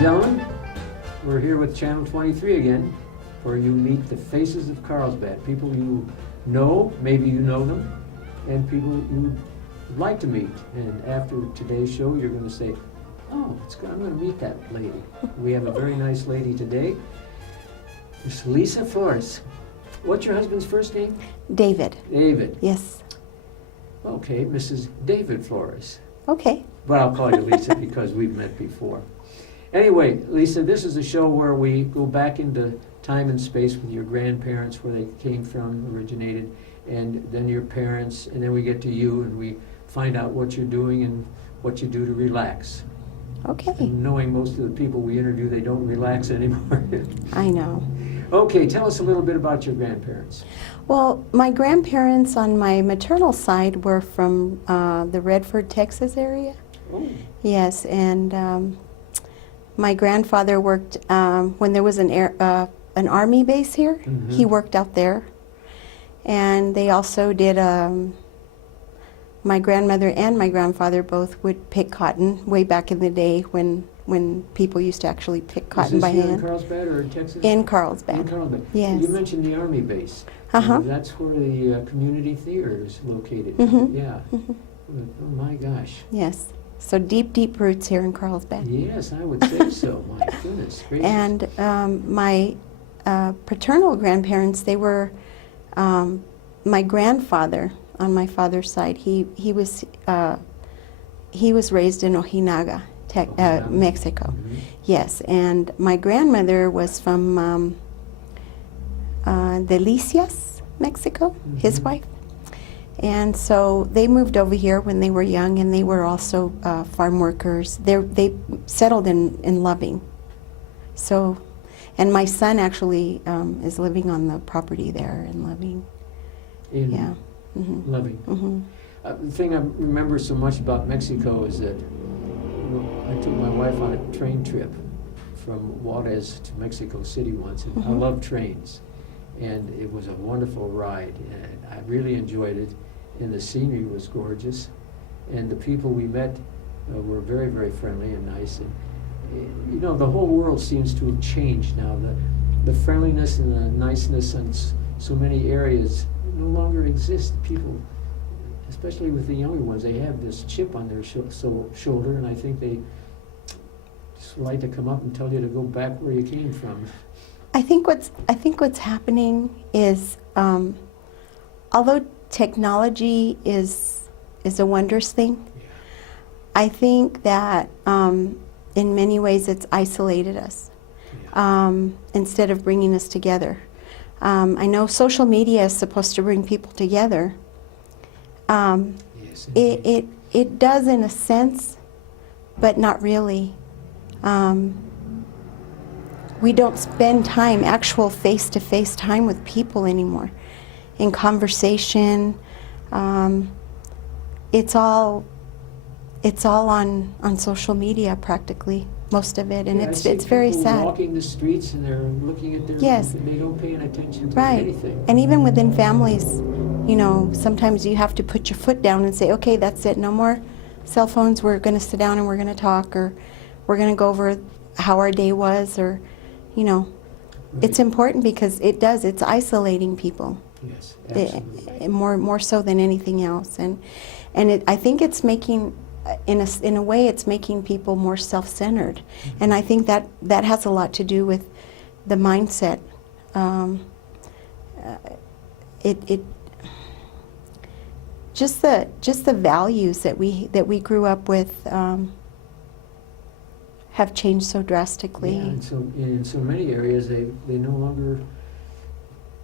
gentlemen, we're here with Channel 23 again, where you meet the faces of Carlsbad, people you know, maybe you know them, and people you would like to meet. And after today's show, you're going to say, oh, I'm going to meet that lady. We have a very nice lady today, Miss Lisa Flores. What's your husband's first name? David. David. Yes. Okay, Mrs. David Flores. Okay. But I'll call you Lisa because we've met before. Anyway, Lisa, this is a show where we go back into time and space with your grandparents, where they came from, originated, and then your parents, and then we get to you and we find out what you're doing and what you do to relax. Okay. And knowing most of the people we interview, they don't relax anymore. I know. Okay, tell us a little bit about your grandparents. Well, my grandparents on my maternal side were from the Redford, Texas area. Oh. Yes, and my grandfather worked when there was an army base here. Mm-hmm. He worked out there, and they also did. My grandmother and my grandfather both would pick cotton way back in the day when people used to actually pick cotton by hand. In Carlsbad or in Texas? In Carlsbad. In Carlsbad. Yes. You mentioned the Army base. Uh-huh. That's where the community theater is located. Mhm. Yeah. Mhm. Oh my gosh. Yes. So deep roots here in Carlsbad. Yes, I would say so. My goodness gracious. And my paternal grandparents, they were my grandfather on my father's side. He was raised in Ojinaga, Mexico. Mhm. Yes, and my grandmother was from Delicias, Mexico, his Mhm. wife. And so they moved over here when they were young, and they were also farm workers. They settled in Loving. So, and my son actually is living on the property there in Loving. In Yeah. Mm-hmm. Loving. Mm-hmm. The thing I remember so much about Mexico is that I took my wife on a train trip from Juarez to Mexico City once, and I Mhm. love trains. And it was a wonderful ride, and I really enjoyed it, and the scenery was gorgeous, and the people we met were very, very friendly and nice. And you know, the whole world seems to have changed now. The friendliness and the niceness in so many areas no longer exist. People, especially with the younger ones, they have this chip on their shoulder, and I think they just like to come up and tell you to go back where you came from. I think what's happening is, although technology is a wondrous thing, Yeah. I think that in many ways it's isolated us instead of bringing us together. I know social media is supposed to bring people together. Yes, indeed. It does in a sense, but not really. We don't spend time, actual face-to-face time with people anymore. In conversation, it's all on social media practically, most of it, and Yeah, I it's see very people sad. walking the streets and they're looking at their Yes. and they don't pay any attention to Right. anything. And even within families, you know, sometimes you have to put your foot down and say, okay, that's it, no more cell phones, we're going to sit down and we're going to talk, or we're going to go over how our day was, or, you know. Right. It's important because it's isolating people. Yes, absolutely. More so than anything else, and I think it's making, in a way, it's making people more self-centered, Mm-hmm. and I think that has a lot to do with the mindset. It just the values that we grew up with have changed so drastically. Yeah, and so in so many areas they no longer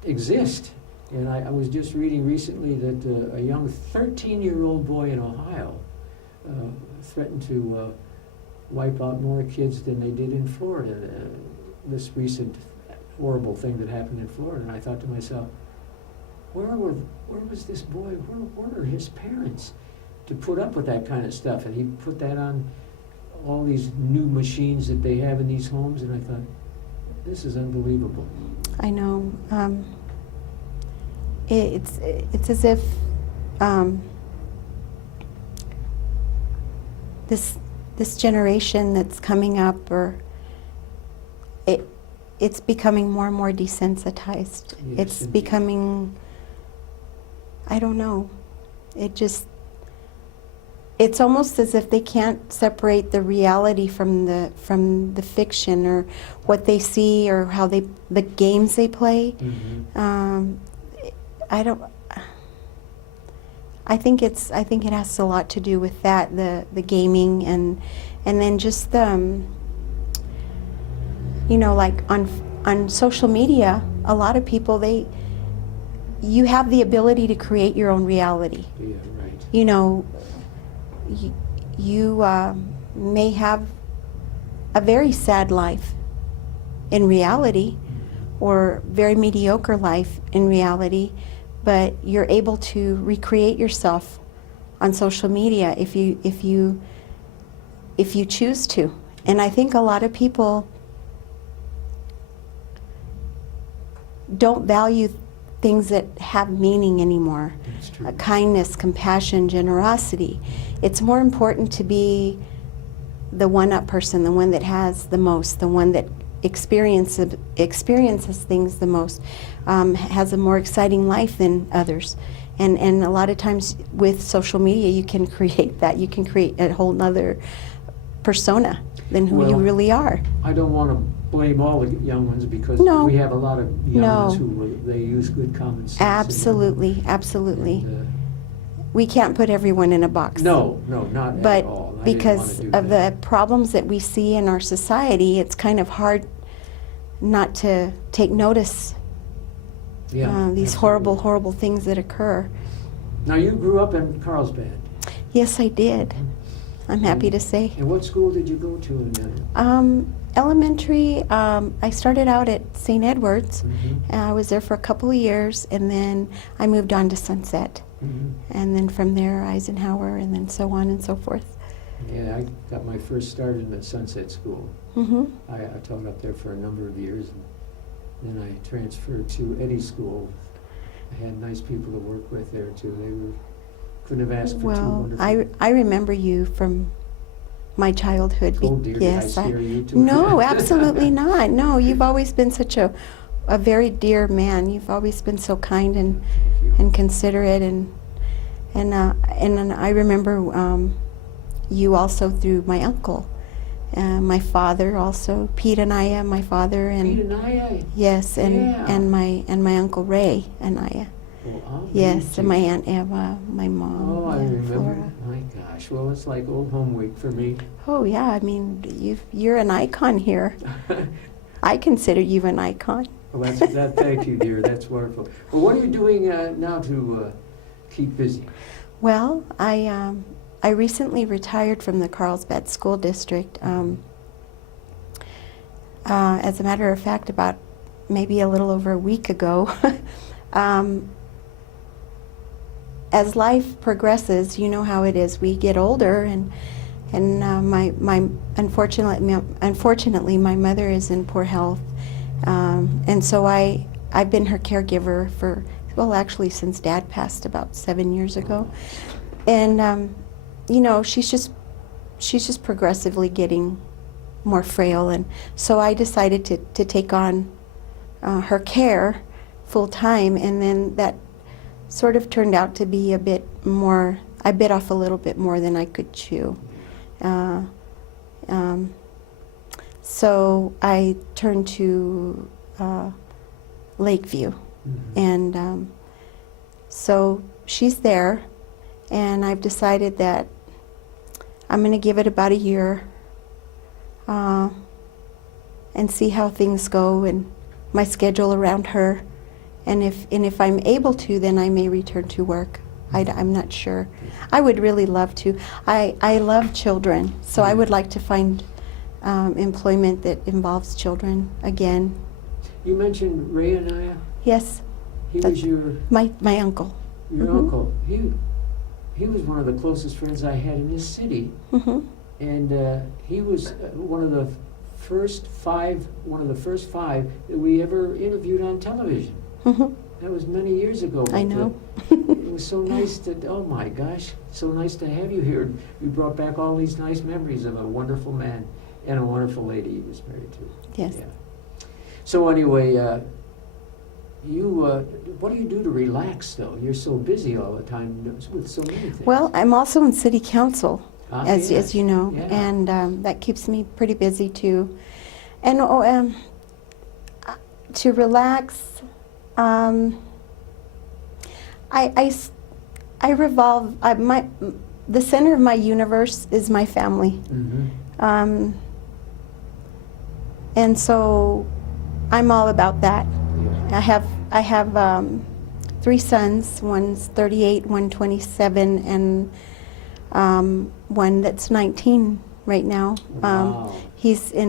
exist. And I was just reading recently that a young 13-year-old boy in Ohio threatened to wipe out more kids than they did in Florida. This recent horrible thing that happened in Florida, and I thought to myself, where was this boy? Where are his parents to put up with that kind of stuff? And he put that on all these new machines that they have in these homes, and I thought, this is unbelievable. I know. It's as if this generation that's coming up, or it's becoming more and more desensitized. Yes, It's indeed. becoming, I don't know, it's almost as if they can't separate the reality from the fiction, or what they see, or how the games they play. Mhm. I don't. I think it has a lot to do with that, the gaming, and then just like on social media, a lot of people, you have the ability to create your own reality. Yeah, right. You know, you may have a very sad life in reality, or very mediocre life in reality, but you're able to recreate yourself on social media if you choose to. And I think a lot of people don't value things that have meaning anymore. That's true. Kindness, compassion, generosity. It's more important to be the one-up person, the one that has the most, the one that experiences things the most, has a more exciting life than others. And a lot of times with social media, you can create that. You can create a whole nother persona than who you Well, really are. I don't want to blame all the young ones, because No. we have a lot of young No. ones who they use good common sense. Absolutely, absolutely. And, We can't put everyone in a box. no, not But at all. I didn't because want to do of that. the problems that we see in our society, it's kind of hard not to take notice. Yeah, These absolutely. horrible, horrible things that occur. Now, you grew up in Carlsbad. Yes, I did. I'm happy to say. And what school did you go to in Elementary, I started out at St. Edward's. Mhm. I was there for a couple of years, and then I moved on to Sunset. Mhm. And then from there, Eisenhower, and then so on and so forth. Yeah, I got my first start in the Sunset School. Mm-hmm. I taught up there for a number of years, and then I transferred to Eddy School. I had nice people to work with there too. Couldn't have asked for two Well, wonderful. I remember you from my childhood. Oh dear, Yes, did I scare you too? No, absolutely not. No, you've always been such a very dear man. You've always been so kind and Thank you. considerate, and I remember you also through my uncle, my father also, Pete Anaya, my father, and Pete and I. yes, and Yeah. and my uncle Ray Anaya. Well, I'll Yes, meet and you. my Aunt Eva, my mom, Oh, I yeah, remember. Flora. My gosh, well, it's like old home week for me. Oh yeah, I mean you're an icon here. I consider you an icon. Well, thank you, dear. That's wonderful. Well, what are you doing now to keep busy? Well, I recently retired from the Carlsbad School District. As a matter of fact, about maybe a little over a week ago. As life progresses, you know how it is. We get older, and my unfortunately my mother is in poor health, and so I've been her caregiver for, well, actually since Dad passed about 7 years ago, and she's just progressively getting more frail, and so I decided to take on her care full time, and then that sort of turned out to be a bit more. I bit off a little bit more than I could chew. So I turned to Lakeview, Mhm. and so she's there, and I've decided that I'm going to give it about a year and see how things go and my schedule around her. And if I'm able to, then I may return to work. I'm not sure. I would really love to. I love children, so I would like to find employment that involves children again. You mentioned Ray Anaya. Yes, He was your my uncle. Mhm. uncle. He was one of the closest friends I had in this city, Hmm. and he was one of the first five that we ever interviewed on television. Hmm. That was many years ago. I but, know. it was so nice oh my gosh, so nice to have you here. You brought back all these nice memories of a wonderful man and a wonderful lady he was married to. Yes. Yeah. So anyway, what do you do to relax though? You're so busy all the time with so many things. Well, I'm also in city council, as Yes. you know, Yeah. and that keeps me pretty busy too. And to relax, I revolve. The center of my universe is my family, Mm-hmm. and so I'm all about that. Yeah. I have 3 sons. One's 38, one 27, and one that's 19 right now. Wow. He's here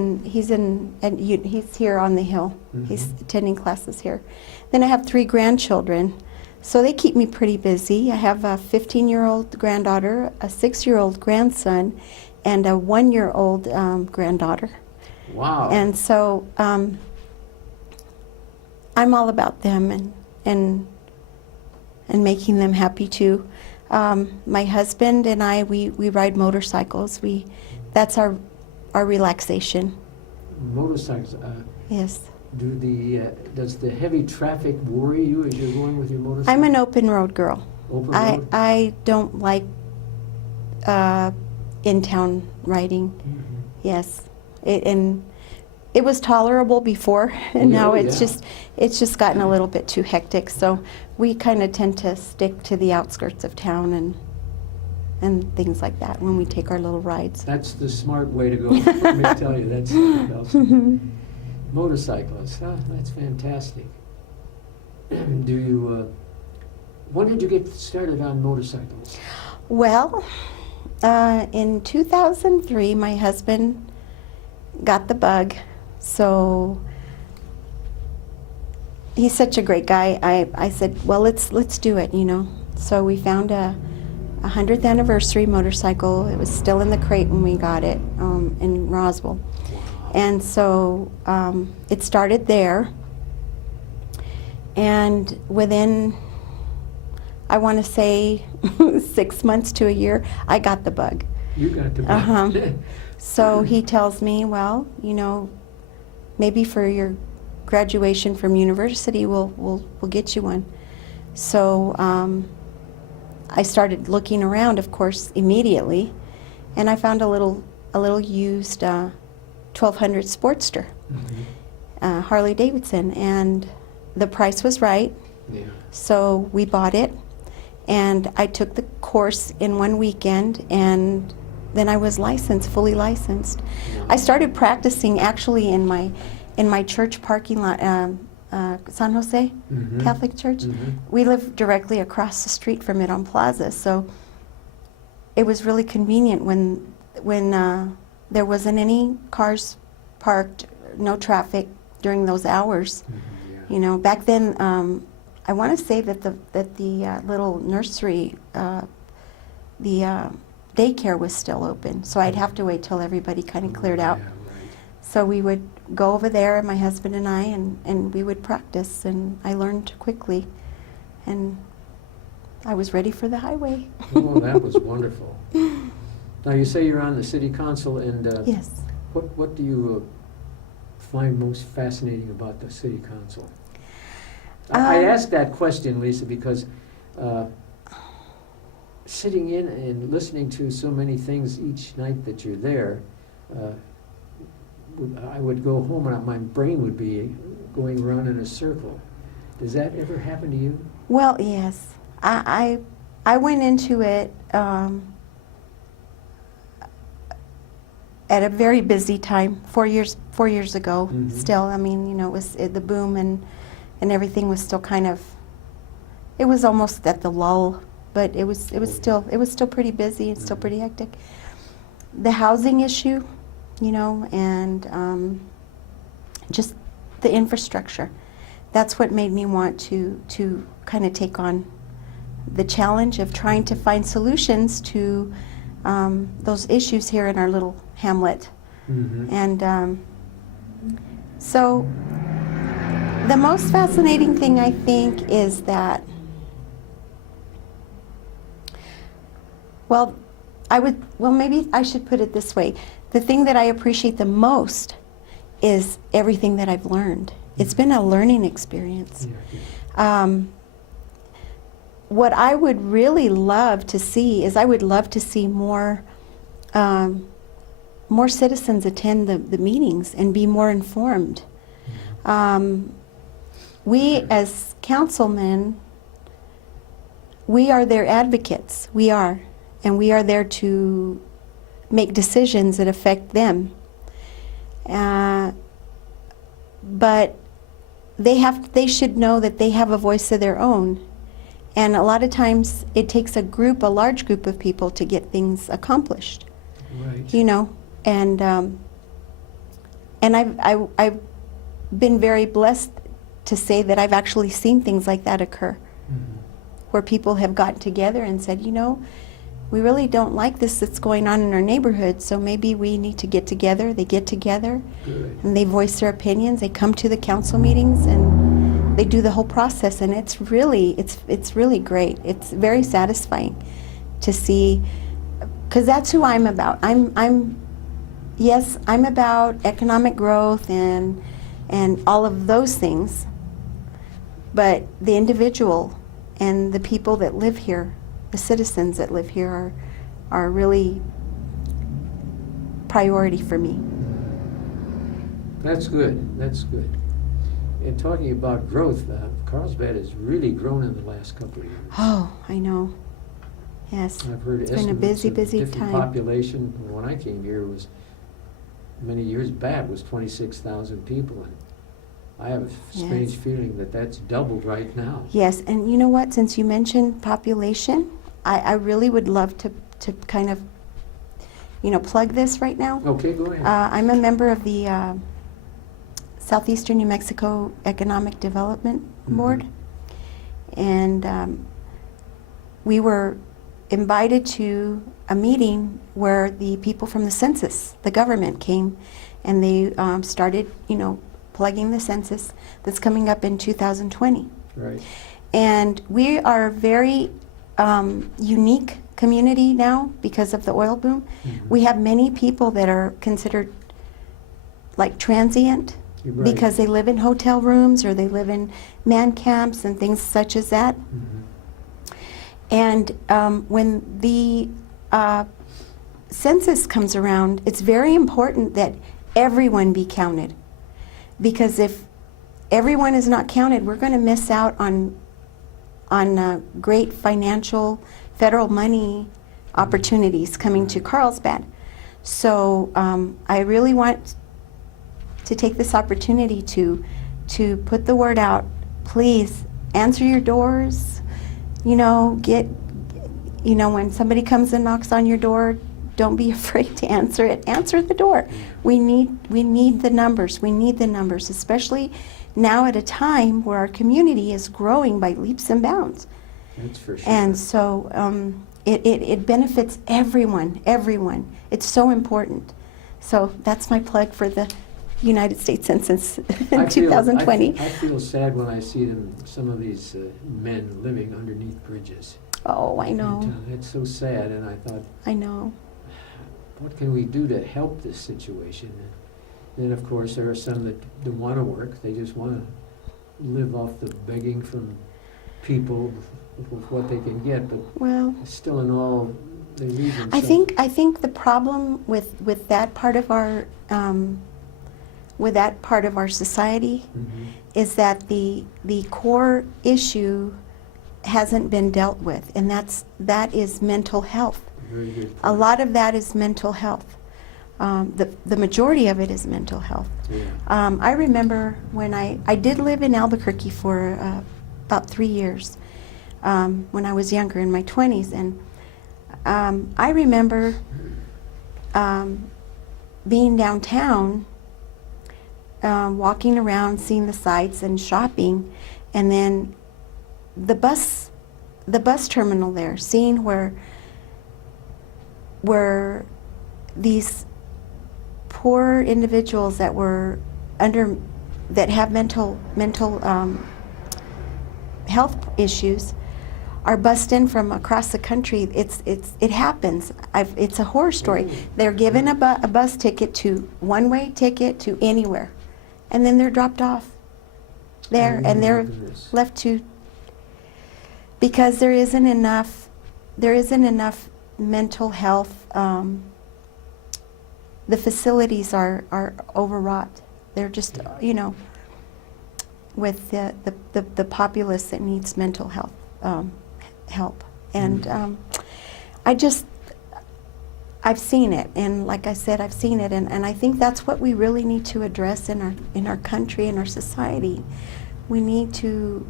on the hill. He's Mhm. attending classes here. Then I have 3 grandchildren, so they keep me pretty busy. I have a 15-year-old granddaughter, a 6-year-old grandson, and a 1-year-old granddaughter. Wow. And so I'm all about them and making them happy too. My husband and I, we ride motorcycles. That's our relaxation. Motorcycles. Yes. Does the heavy traffic worry you as you're going with your motorcycle? I'm an open road girl. Open road? I don't like in-town riding. Mhm. Yes. It was tolerable before, and now yeah. it's just gotten a little bit too hectic. So we kind of tend to stick to the outskirts of town and things like that when we take our little rides. That's the smart way to go. Let me tell you, that's something else. Motorcyclists, that's fantastic. When did you get started on motorcycles? Well, in 2003, my husband got the bug. So he's such a great guy. I said, well, let's do it, you know. So we found a 100th anniversary motorcycle. It was still in the crate when we got it in Roswell. Wow. And so it started there. And within, I want to say 6 months to a year, I got the bug. You got the Uh-huh. So he tells me, well, you know, maybe for your graduation from university, we'll get you one. So I started looking around, of course, immediately, and I found a little used 1200 Sportster, Mhm. Harley Davidson, and the price was right. Yeah. So we bought it, and I took the course in one weekend, and then I was licensed, fully licensed. I started practicing actually in my church parking lot, San Jose Mhm. Catholic Church. Mhm. We live directly across the street from it on Plaza, so it was really convenient when there wasn't any cars parked, no traffic during those hours. Mhm, yeah. You know, back then, I want to say that the little nursery, the daycare was still open, so I'd have to wait till everybody kind of cleared out. Yeah, right. So we would go over there, my husband and I, and we would practice, and I learned quickly, and I was ready for the highway. Oh, that was wonderful. Now, you say you're on the city council, and Yes. what do you find most fascinating about the city council? I asked that question, Lisa, because sitting in and listening to so many things each night that you're there, I would go home and my brain would be going around in a circle. Does that ever happen to you? Well, yes. I went into it at a very busy time, 4 years ago. Mhm. Still, I mean, you know, it was the boom and everything was still kind of. It was almost at the lull, but it was still pretty busy and still pretty hectic. The housing issue, you know, and just the infrastructure. That's what made me want to kind of take on the challenge of trying to find solutions to those issues here in our little hamlet. Mm-hmm. And so the most fascinating thing, I think, is that, maybe I should put it this way. The thing that I appreciate the most is everything that I've learned It's been a learning experience. Yeah, yeah. What I would really love to see is I would love to see more more citizens attend the meetings and be more informed. We as councilmen, we are their advocates. We are. And we are there to make decisions that affect them. But they should know that they have a voice of their own. And a lot of times it takes a large group of people to get things accomplished. Right. You know, and I've been very blessed to say that I've actually seen things like that occur, where people have gotten together and said, you know, we really don't like this that's going on in our neighborhood, so maybe we need to get together. They get together, Good. and they voice their opinions. They come to the council meetings, and they do the whole process, and it's really great. It's very satisfying to see, because that's who I'm about. Yes, I'm about economic growth and all of those things, but the individual and the people that live here, the citizens that live here are really priority for me. That's good. That's good. And talking about growth, Carlsbad has really grown in the last couple of years. Oh, I know. Yes. I've heard It's been a estimates busy, of busy different time. population. When I came here, was many years back was 26,000 people, and I have a strange Yes. feeling that that's doubled right now. Yes, and you know what? Since you mentioned population, I really would love to kind of, you know, plug this right now. Okay, go ahead. I'm a member of the Southeastern New Mexico Economic Development Board, and we were invited to a meeting where the people from the census, the government, came, and they started, you know, plugging the census that's coming up in 2020. Right. And we are a very unique community now because of the oil boom. We have many people that are considered like transient, You're right. because they live in hotel rooms or they live in man camps and things such as that. And when the census comes around, it's very important that everyone be counted. Because if everyone is not counted, we're going to miss out on great financial federal money opportunities coming to Carlsbad. So I really want to take this opportunity to put the word out. Please answer your doors. You know, when somebody comes and knocks on your door, don't be afraid to answer it. Answer the door. We need the numbers. We need the numbers, especially now at a time where our community is growing by leaps and bounds. That's for sure. And so it benefits everyone. It's so important. So that's my plug for the United States Census in 2020. I feel sad when I see some of these men living underneath bridges. Oh, I know. And, it's so sad, and I thought, I know. what can we do to help this situation? And then, of course, there are some that don't want to work. They just want to live off the begging from people with what they can get. But Well, still, in all, they leave themselves. I think the problem with that part of our society is that the core issue hasn't been dealt with, and that is mental health. Very good. A lot of that is mental health. The majority of it is mental health. Yeah. I remember when I did live in Albuquerque for about 3 years when I was younger, in my 20s, and I remember being downtown, walking around, seeing the sights and shopping, and then the bus terminal there, seeing where these poor individuals that have mental health issues are bussed in from across the country. It happens. It's a horror story. They're given a bus ticket, to one-way ticket to anywhere, and then they're dropped off. there, and they're Goodness. left to, because there isn't enough mental health. The facilities are overwrought. They're just, you know, with the populace that needs mental health help. And I've seen it, and like I said, I've seen it, and I think that's what we really need to address in our country, in our society. We need to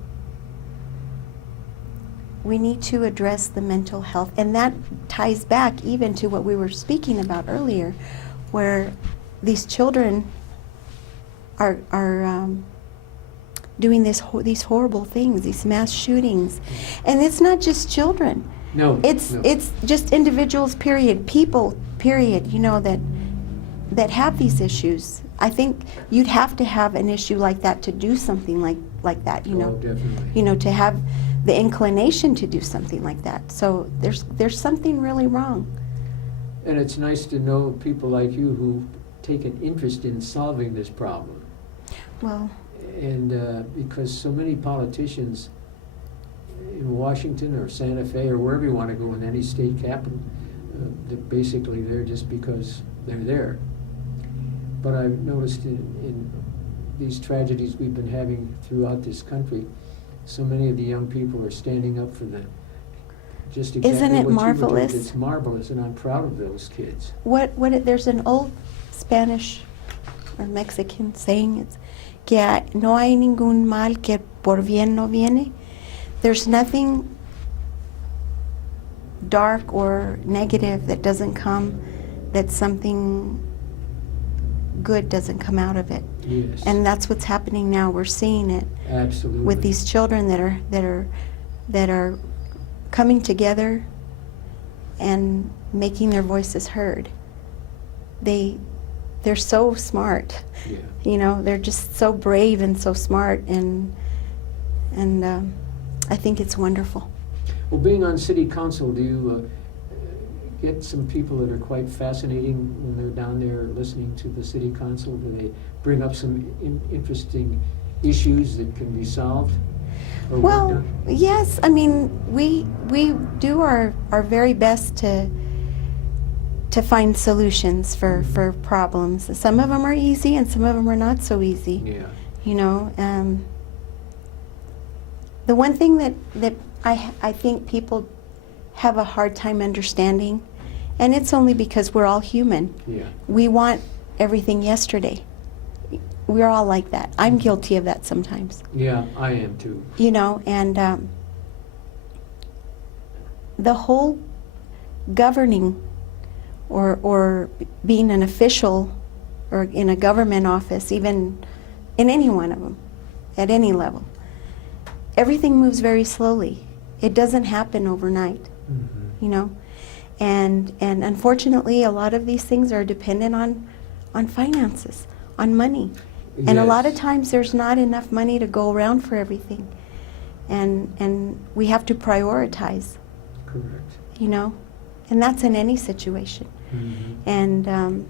address the mental health, and that ties back even to what we were speaking about earlier, where these children are doing these horrible things, these mass shootings, and it's not just children. No. It's just individuals, period, people, period, you know, that have these issues. I think you'd have to have an issue like that to do something like that, you know. Oh, definitely. You know, to have the inclination to do something like that. So there's something really wrong. And it's nice to know people like you who take an interest in solving this problem. Well, And because so many politicians in Washington or Santa Fe or wherever you want to go in any state capital, they're basically there just because they're there. But I've noticed in these tragedies we've been having throughout this country, so many of the young people are standing up for just exactly Isn't it what you were doing. marvelous? It's marvelous, and I'm proud of those kids. there's an old Spanish or Mexican saying, it's que no hay ningún mal que por bien no viene. There's nothing dark or negative that doesn't come, that something good doesn't come out of it. Yes. And that's what's happening now. We're seeing it Absolutely. with these children that are coming together and making their voices heard. They're so smart. Yeah. You know, they're just so brave and so smart, and I think it's wonderful. Well, being on city council, do you get some people that are quite fascinating when they're down there listening to the city council? Do they bring up some interesting issues that can be solved? Or Well, worked on? yes, I mean, we do our very best to find solutions for problems. Some of them are easy and some of them are not so easy. Yeah. You know, the one thing that I think people have a hard time understanding, and it's only because we're all human. Yeah. We want everything yesterday. We're all like that. I'm guilty of that sometimes. Yeah, I am too. You know, and the whole governing or being an official or in a government office, even in any one of them, at any level, everything moves very slowly. It doesn't happen overnight, Mm-hmm. you know. And unfortunately, a lot of these things are dependent on finances, on money. And a lot of Yes. times there's not enough money to go around for everything. And we have to prioritize, Correct. you know. And that's in any situation. Mm-hmm. And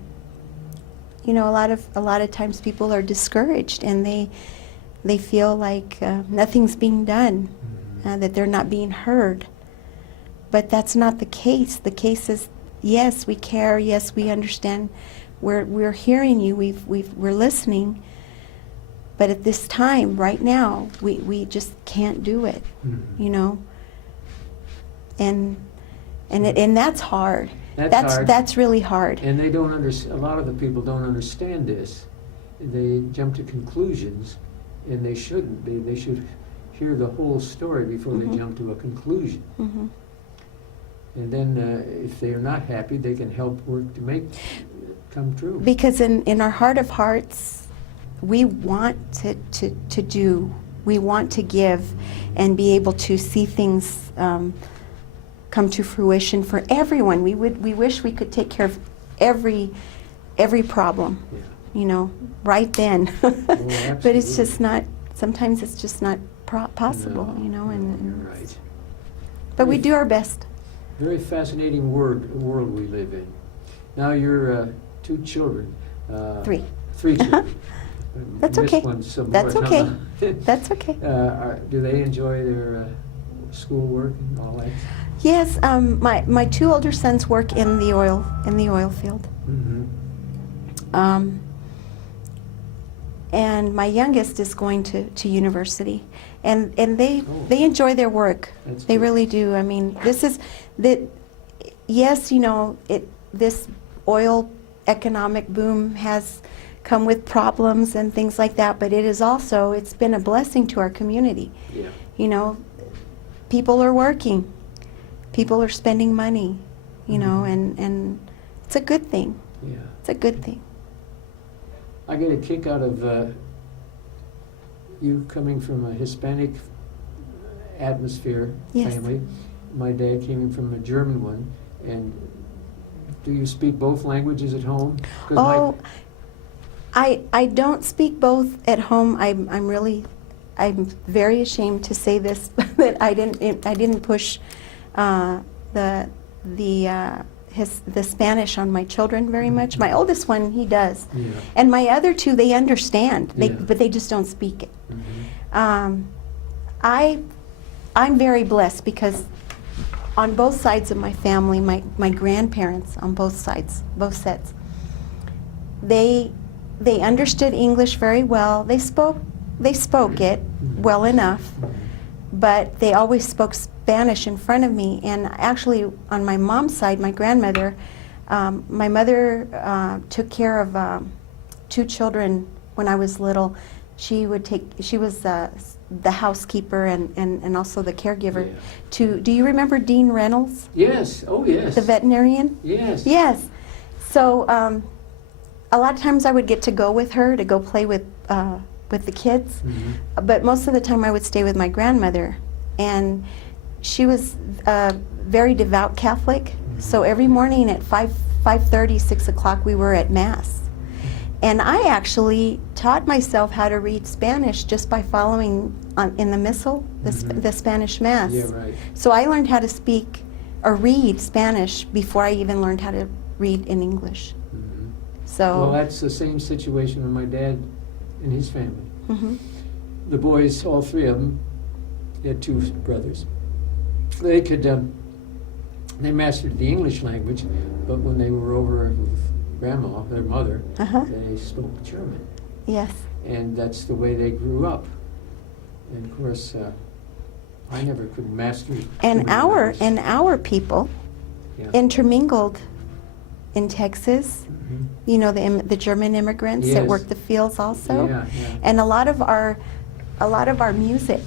you know, a lot of times people are discouraged, and they feel like nothing's being done, Mm-hmm. that they're not being heard. But that's not the case. The case is, yes, we care. Yes, we understand. We're hearing you. We're listening. But at this time, right now, we just can't do it. Mm-hmm. You know. And that's hard. That's hard. That's really hard. And they don't understand. A lot of the people don't understand this. They jump to conclusions, and they shouldn't be. They should hear the whole story before Mhm. they jump to a conclusion. Hmm. And then, if they are not happy, they can help work to make it come true. Because in our heart of hearts, we want to do, we want to give, and be able to see things come to fruition for everyone. We wish we could take care of every problem, Yeah. you know, right then. But it's just absolutely. not. Sometimes it's just not possible, No, you know. no, And you're right. but we do our best. Very fascinating world we live in. Now, your 2 children. 3. 3 children. That's missed okay. one somewhat, That's okay. huh? That's okay. Do they enjoy their schoolwork and all that? Yes, my two older sons work in the oil field. Mm-hmm. And my youngest is going to university, and they Oh. they enjoy their work. That's They good. really do. I mean, this is that. Yes, you know, this oil economic boom has come with problems and things like that, but it's been a blessing to our community. Yeah. You know, people are working, people are spending money, you know, and it's a good thing. Yeah. It's a good thing. I get a kick out of you coming from a Hispanic atmosphere Yes. family. My dad came in from a German one. And do you speak both languages at home? 'Cause Oh, I don't speak both at home. I'm very ashamed to say this, that I didn't push the Spanish on my children very much. My oldest one, he does, Yeah. and my other two, they understand, Yeah. but they just don't speak it. Mhm. I'm very blessed because on both sides of my family, my grandparents on both sides, both sets, they understood English very well. They spoke it well enough, but they always spoke Spanish in front of me. And actually, on my mom's side, my grandmother, my mother took care of two children when I was little. She was the housekeeper and also the caregiver. Yeah. Do you remember Dean Reynolds, Yes. Oh, yes. the veterinarian? Yes. Yes. So a lot of times I would get to go with her to go play with the kids, but most of the time I would stay with my grandmother, and she was a very devout Catholic. So every morning at 5:30, 6 o'clock, we were at Mass. And I actually taught myself how to read Spanish just by following in the Missal, the Spanish Mass. Yeah, right. So I learned how to speak or read Spanish before I even learned how to read in English. Mhm. So. Well, that's the same situation with my dad and his family. Mhm. The boys, all three of them, he had two brothers. They could, they mastered the English language, but when they were over with Grandma, their mother, Uh-huh. they spoke German. Yes. And that's the way they grew up. And of course, I never could master And German our language. people Yeah. intermingled in Texas. Mhm. You know, the German immigrants that Yes. worked the fields also. Yeah, yeah. And a lot of our music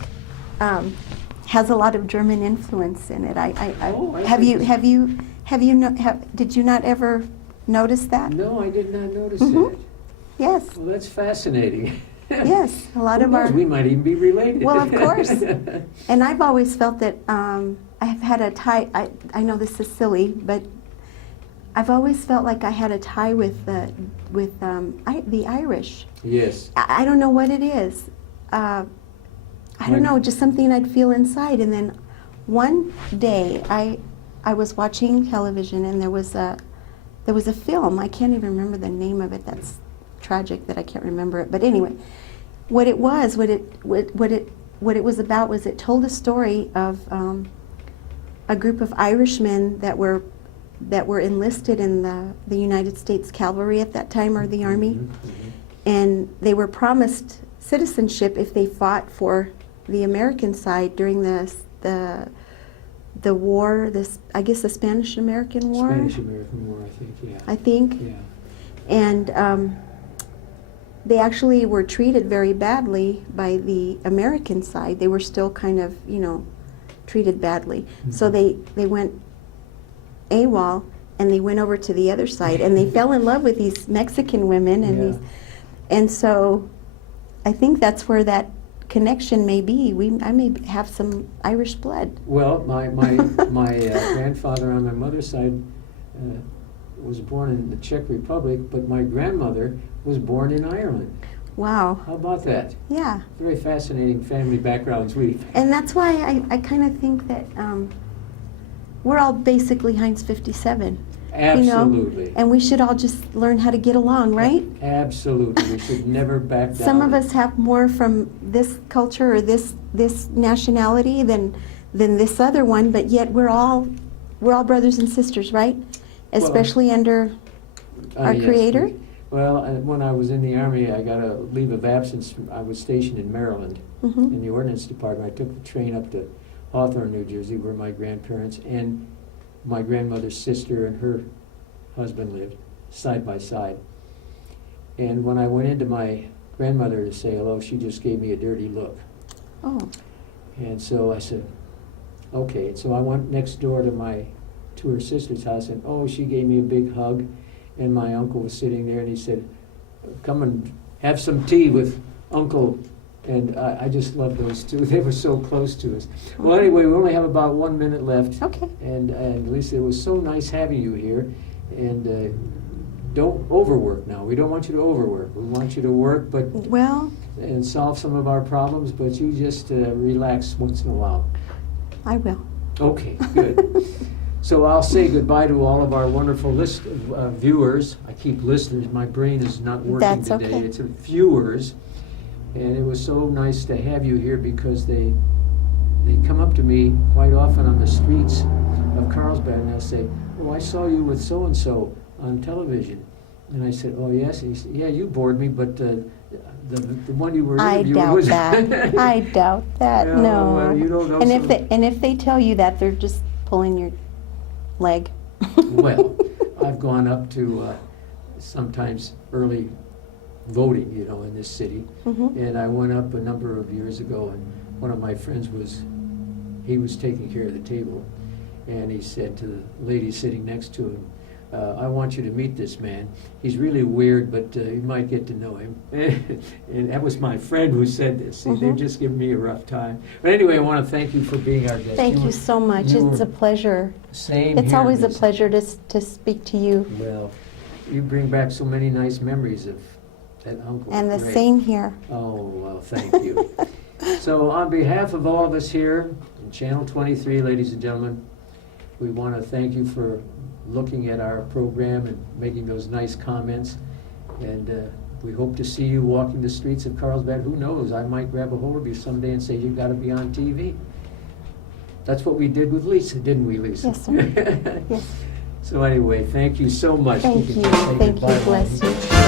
has a lot of German influence in it. Oh, I Did you not ever notice that? No, I did not notice Mhm. that. Yes. Well, that's fascinating. Yes, a lot Who of our. knows, we might even be related. Well, of course. And I've always felt that I have had a tie. I know this is silly, but I've always felt like I had a tie with the Irish. Yes. I don't know what it is. I don't know, just something I'd feel inside. And then one day I was watching television, and there was a film. I can't even remember the name of it. That's tragic that I can't remember it. But anyway, what it was about was it told a story of a group of Irishmen that were enlisted in the United States Cavalry at that time, or the Army, Mhm, mhm. and they were promised citizenship if they fought for the American side during the war. I guess the Spanish-American War. Spanish-American War, I think, yeah. I think. Yeah. And they actually were treated very badly by the American side. They were still kind of, treated badly. So Mhm. they went AWOL, and they went over to the other side, and they fell in love with these Mexican women, Yeah. and so I think that's where that connection may be. I may have some Irish blood. Well, my grandfather on my mother's side was born in the Czech Republic, but my grandmother was born in Ireland. Wow. How about that? Yeah. Very fascinating family backgrounds we've. And that's why I kind of think that we're all basically Heinz 57. Absolutely. And we should all just learn how to get along, right? Absolutely. We should never back down. Some of us have more from this culture or this nationality than this other one, but yet we're all brothers and sisters, right? Especially under our Yes, Creator. Well, when I was in the Army, I got a leave of absence. I was stationed in Maryland Mm-hmm. in the Ordnance Department. I took the train up to Hawthorne, New Jersey, where my grandparents and my grandmother's sister and her husband lived, side by side. And when I went into my grandmother to say hello, she just gave me a dirty look. Oh. And so I said, okay. And so I went next door to her sister's house, and she gave me a big hug. And my uncle was sitting there, and he said, come and have some tea with Uncle. And I just loved those two. They were so close to us. Well, anyway, we only have about 1 minute left. Okay. And Lisa, it was so nice having you here. And don't overwork now. We don't want you to overwork. We want you to work and solve some of our problems, but you just relax once in a while. I will. Okay, good. So I'll say goodbye to all of our wonderful viewers. I keep listeners. My brain is not working That's today. okay. It's viewers. And it was so nice to have you here because they come up to me quite often on the streets of Carlsbad, and they'll say, I saw you with so-and-so on television. And I said, oh, yes? And he said, yeah, you bored me, but the one you were interviewing was... that. I doubt that, no. Well, you don't know And if they tell you that, they're just pulling your leg. Well, I've gone up to sometimes early voting, in this city. Mm-hmm. And I went up a number of years ago, and one of my friends he was taking care of the table, and he said to the lady sitting next to him, I want you to meet this man. He's really weird, but you might get to know him. And that was my friend who said this. See, they're just giving me a rough time. But anyway, I want to thank you for being our guest. Thank you so much. It's a pleasure. Same It's here, always a Lisa. pleasure to speak to you. Well, you bring back so many nice memories of that uncle. And the Great. same here. Oh, well, thank you. So on behalf of all of us here in Channel 23, ladies and gentlemen, we want to thank you for looking at our program and making those nice comments. And we hope to see you walking the streets of Carlsbad. Who knows? I might grab a hold of you someday and say, you've got to be on TV. That's what we did with Lisa, didn't we, Lisa? Yes, sir. Yes. So anyway, thank you so much. Thank We you. can say Thank you. goodbye. Bless you.